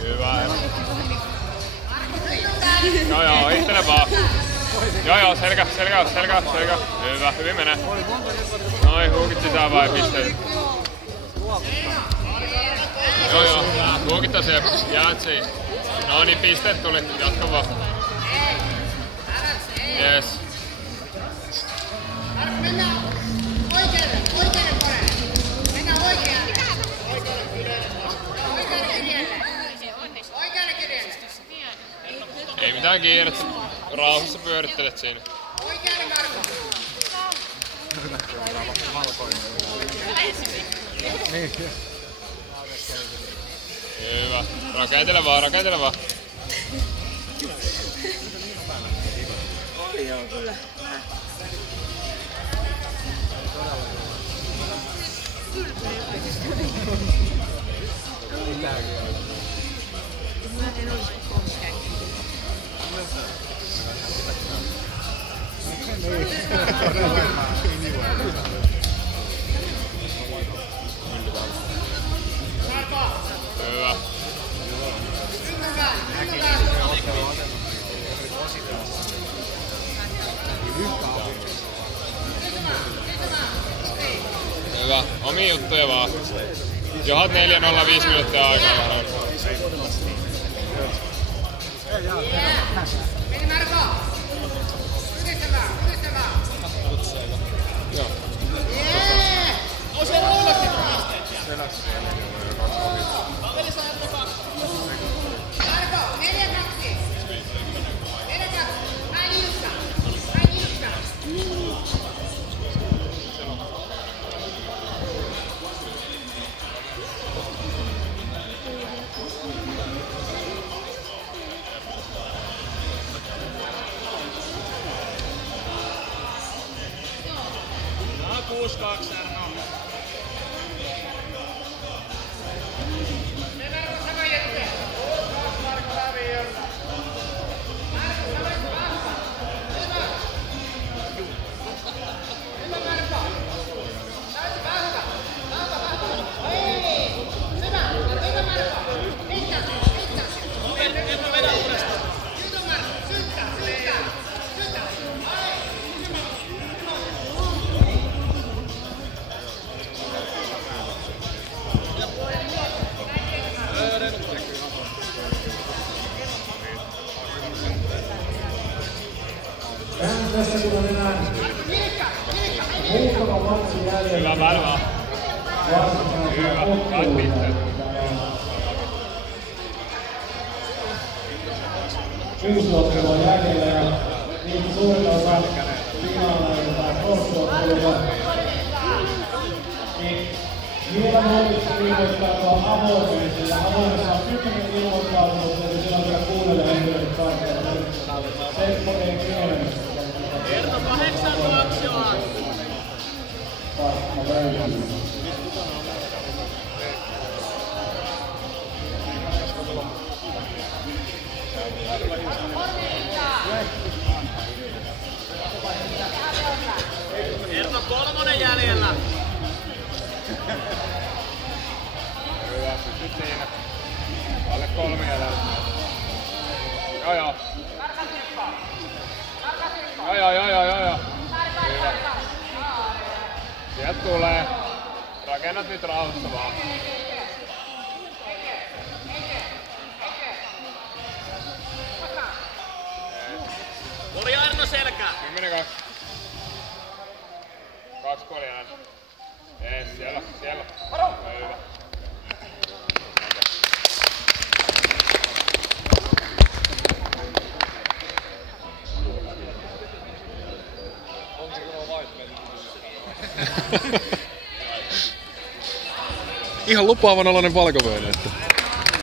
Hyvä. Joo, ittele vaan. Joo, selkä. Hyvä, hyvin menee. Noin, huukit sisään vai pisteet. Joo, huukit on siellä. Jäät siihen. No niin, pisteet tuli. Jatka vaan. Yes. Mennään oikealle puolelle. Mennään oikealle. Oikealle kirjalle. Ei mitään kiirettä. Rauhassa pyörittelet siinä. Oikealle Marko. Hyvä. Rakentelee vaan. Oi joo, kyllä. Mä en olisi koskaan. Hyvä. Hyvä. Omia juttuja vaan. Johat 4:05 minuuttia aikaa vähän. Meni Marko. Yrittämään. Joo. On se rollekin Marko, 4-2. Ainiusta. No, 6-2 Arno. Tässä kun on enää muutama matsi jäljellä. Hyvä välvää. Hyvä. Kaikki pisteet. 6 ottelua jäljellä ja niin suurin osa finaaleita tai korsuottelua. Niin vielä voitaisiin ilmoittautua avoimeen, sillä avoimessa on 10 ilmoittautunutta, eli siellä on vielä 6 henkilöitä kaikkea. Seppo ei kielen. Erno 8-2 Johan. Erno 3 jäljellä. Hyvä, pysyt siinä. Alle 3 jäljellä. Joo. Joo. Hyvä. Sieltä tulee. Rakennat nyt rauhassa vaan. Oli Arno selkää. 10-2. 2 puoli ääntä. Jees, siellä. Hyvä. Ihan lupaavan oloinen valkovöinen, että